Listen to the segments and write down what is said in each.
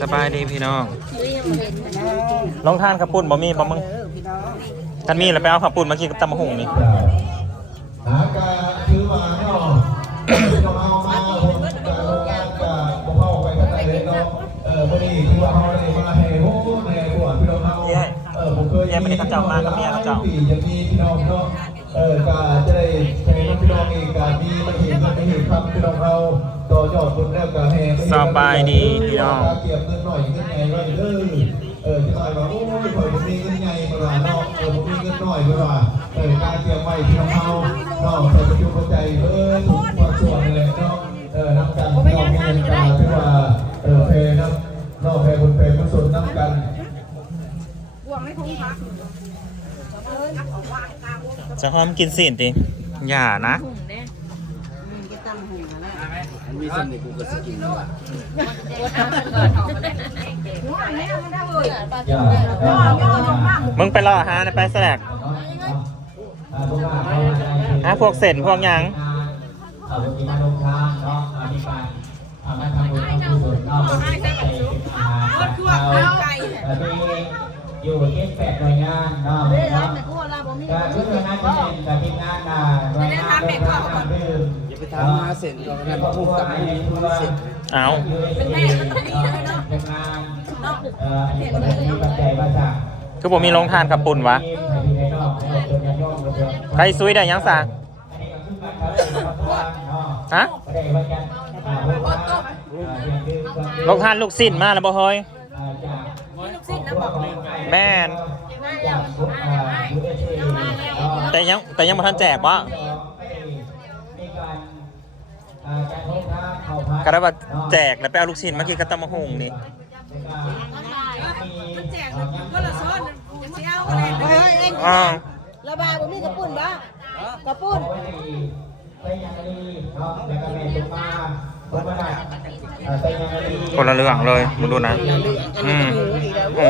สบายดีพี่น้องลองทานข้าวปุ้นบ่มีบ่มึงท่านมีแล้วไปเอาข้าวปุ้นมากินกับตำมะฮุ่งนี่หากาคือว่าเนาะเราเอามาผมจะลงการจะบ่เข้าไปกันได้เลยเนาะพอดีคือว่าเขาได้มาให้โอ้ในหัวพี่น้องเขาผมเคยยังมีพี่น้องเนาะก็จะได้ใช้พี่น้องเองการมีมาเห็นกันไม่เห็นครับพี่น้องเราต่อยอดคนแรกก็ให้สบายดีพี่น้องเก็บเงินหน่อยเงินใหญ่ไว้เด้อที่น้อยว่าโอ้ยผมมีเงินใหญ่มาหลายเนาะผมมีเงินน้อยด้วยว่าการเก็บไว้พี่น้องเราเนาะใส่ประจุใจทุกภาคส่วนเลยเนาะนับกันนอกเงินการที่ว่าเพนับนอกเพคนเพคนส่วนนับกันจะหอมกินสินติอย่านะมีสนิทกูก็สกินด้วยมึงไปรอหาในไปแสกพวกเส้นพวกยังอยู่ที่8หน่วยงานเนาะการที่หน่วยงานที่1กับทีมงานหน่วยงานอย่าไปทำมาเสร็จก่อนนะพูดกับมึงเสร็จเอาคือผมมีลงทานกับปุ่นวะใครซุยได้ยังสาฮะลงทานลูกสิ้นมาแล้วบ่เฮ้ยแม่นแต่ยังมาทันแจกวะก็ได้ว่าแจกแล้วไปเอาลูกชิ้นเมื่อกี้ก็ตำมะฮุ่งนี่แจกก็ละซ้อนจะเสียเอาอะไรระบายผมมีกระปุ่นบ้างกระปุ่นคนละเรื่องเลยมึงดูนะโอ้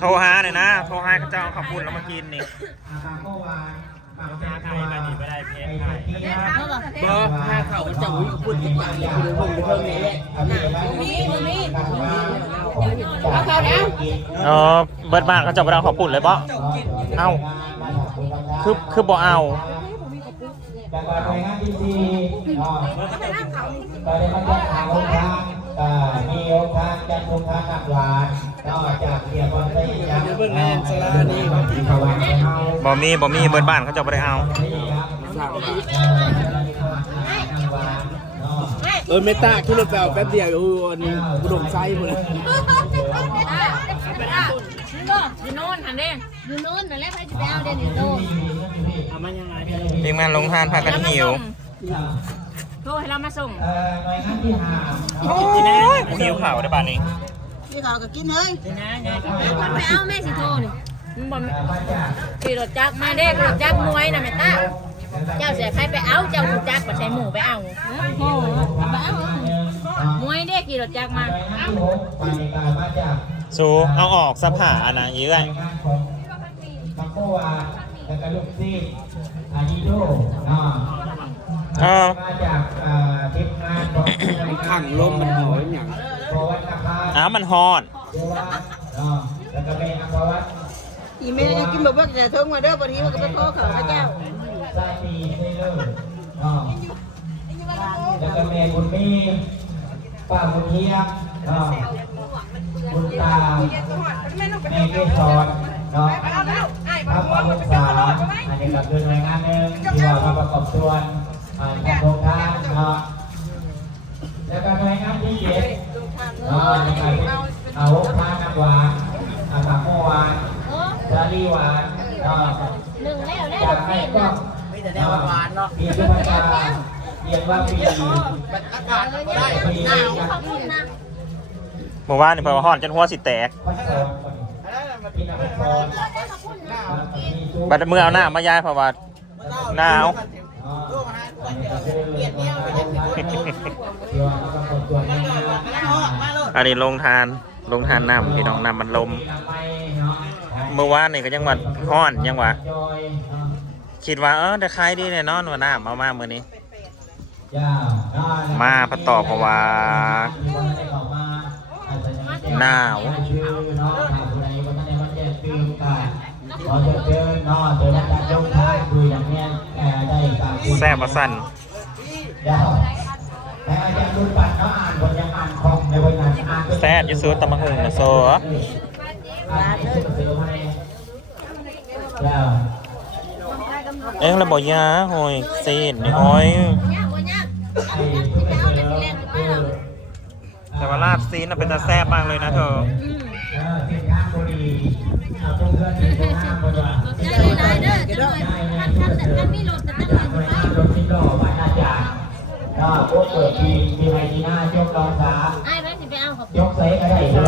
โทรหาเลยนะโทรหาเขาเจ้าขับปุ่นแล้วมากินนี่ถ้าเขาจะวิ่งพูดกันอย่างนี้คุณเพิ่มนี้แหละมีเอาเขาแล้วเบิร์ดมากเขาจะไปเอาขับปุ่นเลยป่ะเอาคือบ่เอาจากการรายงานที่4ก็ได้มาจากทางโรงทานมีโรงทานจากโรงทานหนักหวานนอกจากเกียร์บอลได้ยังเบิ้งแอนสลานี่เขากินขาวบ่มีเบิร์ดบ้านเขาจะไปเอาเมตาขึ้นรถแปลแป๊บเดียวอยู่อันนี้กระดงไซหมดเลยอยู่โน่นหันเด้อยู่โน่นนั่นแหละใครจะไปเอาเด่นอยู่โน่นเอามายังไงทีมงานลงทานพากันหิวโทรให้เรามาส่งหิวข่าวได้ป่ะนี่พี่เขาก็กินเลยคนไปเอาแม่สิโทรนี่มันบอกขี่รถจักรมาเด้รถจักรมวยนะแม่ตาเจ้าเสียใครไปเอาเจ้าถูกจักรไปใส่หมูไปเอาไปเอามวยเด้ขี่รถจักรมาสูเอาออกสภานะยื้อแล้วก็ลูกซีอีโดมาจากทีมงานของขังลมมันหอยอย่างมันฮอนแล้วก็เป็นอัมพวัตอีเมย์จะกินแบบว่าแต่ทุ่งมาเด้อบางทีมันก็ไปขอเขาพระเจ้าใช่ปีเซเลอร์แล้วก็แม่บุญมีป้าบุญเฮียบุญตาแม่เกศรพระปกษาอันนี้ก็คือหน่วยงานหนึ่งที่ว่ามาประกอบส่วนทางโครงการแล้วก็หน่วยงานที่7ในการเอาทางน้ำหวานทางโมหวานซาลีหวานจากให้ก็เรียนว่าปีเมื่อวานนี่พอฮอนจนหัวสิแตกบัดเมื่อเอาหน้ามายายเพราะว่าหนาวอันนี้ลงทานน้ำพี่น้องน้ำมันลมเมื่อวานนี่ก็ยังว่าฮ้อนยังว่าคิดว่าจะขายดีแน่นอนว่าน้ำเอามาเมื่อนี้ มาพระต่อเพราะว่าหนาว แซ่บประสันแซ่บอยูซูตะมะฮุงนะโซเอ็งระบอกยาหอยเศษนี่หอยแต่ว่าลาบซีนเป็นตาแซ่บมากเลยนะเธอ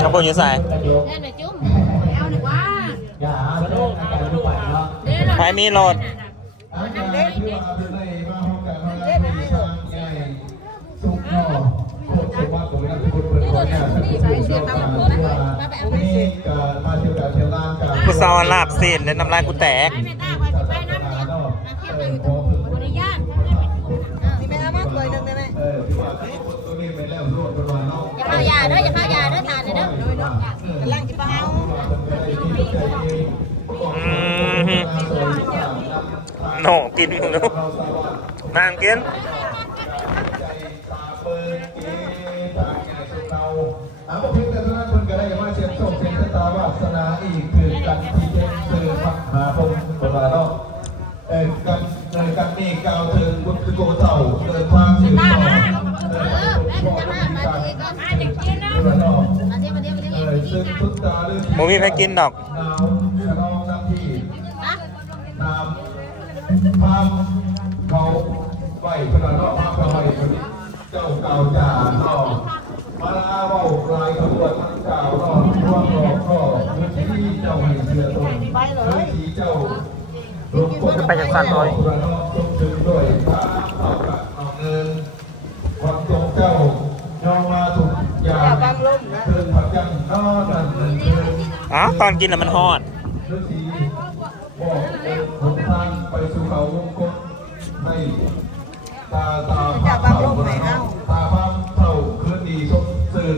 ขอบคุณยูสายใครมีโหลดกูซอลาบซีนและน้ำลายกูแตกอย่าเข้ายาเด้ออย่าเข้ายาเด้อทานเลยเด้อกำลังจะเปล่าโน่กินมึงดูนางกินบอกพิจารณาคนก็ได้มาเชียร์โชคเชียร์ตาวาสนาอีกคือกันที่เจ็บคือพักหาพงประมาณนั้นกันนี่กล่าวถึงบุตรโกเต่าเดินทางถึงต่อผมมีใครกินดอกน้ำพามเขาไหวขนาดนั้นพามเขาไหวเจ้าเก่าจ่าเนาะมาลาเบาลายขบวนมันเก่าเนาะร่วงรอบก็พื้นที่เจ้าให้เสือตนพื้นที่เจ้าไปจากสันเลยด้วยพระเอากระเอาเงินความทรงเจ้ายอมมาถูกอย่างเดินผักยังนอนนั่นอ๋อตอนกินแล้วมันฮอดฤาษีบอกหนทางไปสู่เขาวงกฏไม่ตาพาเท่าตาพาเท่าคืนดีชกสื่อ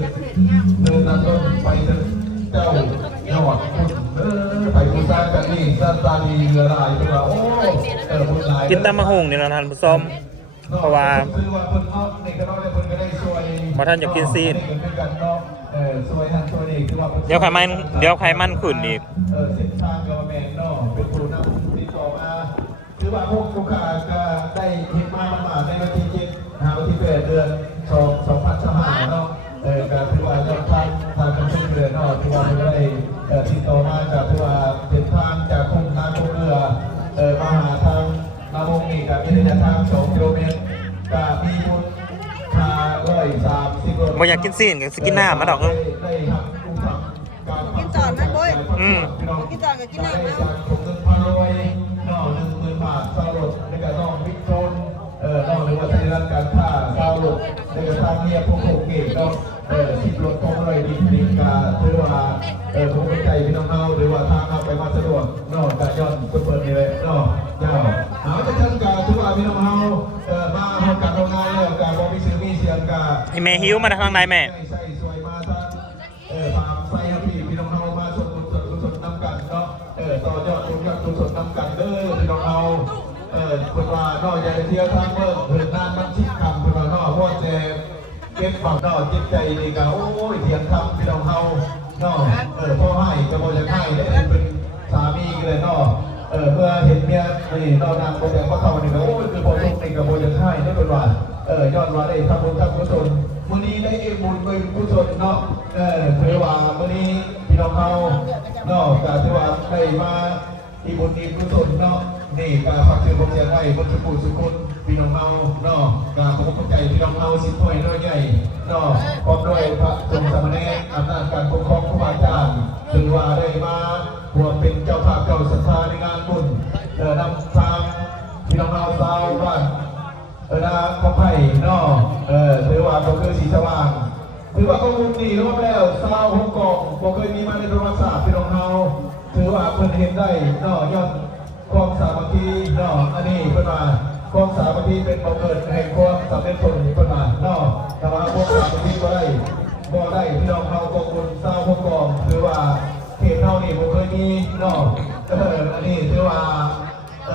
เดินนันต้นไปถึงเจ้าหอดไปบูชากันนี่ซาตานีเรือลายตัวโอ้กินตำมะฮุงนี่นะท่านผู้ชมเพราะว่ามาท่านอยากกินซีนเดี๋ยวไขมันขุ่นอีกเส้นทางกระแมงนอกเป็นผู้นำติดต่อมาคือว่าพวกลูกค้าก็ได้เห็นมาในวันที่7วันที่8เดือน2025เนาะก็ถือว่าจะทางกันทุกเดือนเนาะที่ว่าได้ติดต่อมาจากที่ว่าเป็นทางจากคุ้มนาคุ้มเรือมาหาทางนาบงนี่กับมีระยะทาง2 กิโลเมตรก็มีบุญพา130 โลบ่อยากกินซีนกับกินน้ำมาดอกได้ทำกุ้งทำกินจอนมันบ่อยกินจอนกับกินน้ำจากถุงเงิน1,100นอก10,000 บาทสลดในการต้องวิกโซนนอกหรือว่าใช้รัฐการค่าสลดในการทำเนี่ยพวกเกตก็10 รถของอะไรดีกาหรือว่าผมไม่ใจพี่น้องเฮาหรือว่าทางเอาไปมาสะดวกนอกจากย้อนเปิดนี่เลยนอกยาวเอาจะทำการถือว่าพี่น้องเฮามาทำการโรงงานแล้วการบอกมีซื้อมีเสียงการไอแม่หิวมาทางไหนแม่ใส่สวยมาซะตามใส่พี่น้องเฮามาสดน้ำกันเนาะต่อยอดสดน้ำกันเด้อพี่น้องเฮาคนว่านอกจากเที่ยวทางเมืองเหินนานมันชิดคำคนว่านอกว่าจะเก็บฝั่งนอกจิตใจดีกันโอ้ยเถียงคำพี่น้องเฮานอกพ่อให้จะบอกจะให้ได้เป็นสามีกันเลยนอกเมื่อเห็นเมียนี่นอกนางโบจะก็เข้ามานี่ก็โอ้ยคือพอทุกนี่กับโบจะให้ได้เป็นว่ายอดว่าได้ทำบุญทำกุศลมื้อนี้ได้เอ็มบุญเป็นกุศลเนาะคือว่ามื้อนี้พี่น้องเฮานอกจากที่ว่าได้มาอีบุญอีกุศลเนาะนี่การฝากชื่อผมเสียไว้บนสุขุสุขุนพี่น้องเฮาเนาะการขอบคุณใจพี่น้องเฮาสิบถ้วยน้อยใหญ่เนาะพร้อมด้วยพระสงฆ์สามเณรอำนาจการปกครองครูบาอาจารย์ถือว่าได้มาร่วมเป็นเจ้าภาพเจ้าศรัทธาในงานบุญนำทางพี่น้องเฮาชาวบ้านนาคำไผ่เนาะถือว่าก็คือสีสว่างถือว่าข้อมูลดีรวมแล้วชาวฮ่องกงก็เคยมีมาในประวัติศาสตร์พี่น้องเฮาถือว่าเพิ่นเห็นได้เนาะย้อนความสามัคคีเนาะอันนี้เป็นมาความสามัคคีเป็นบ่เกิดแห่งความสำเร็จผล คิดว่าได้บ่ได้พี่น้องเฮาก็คนเศร้าพวกกองคือว่าเขตเฮานี่บ่เคยมีเนาะอันนี้ถือว่า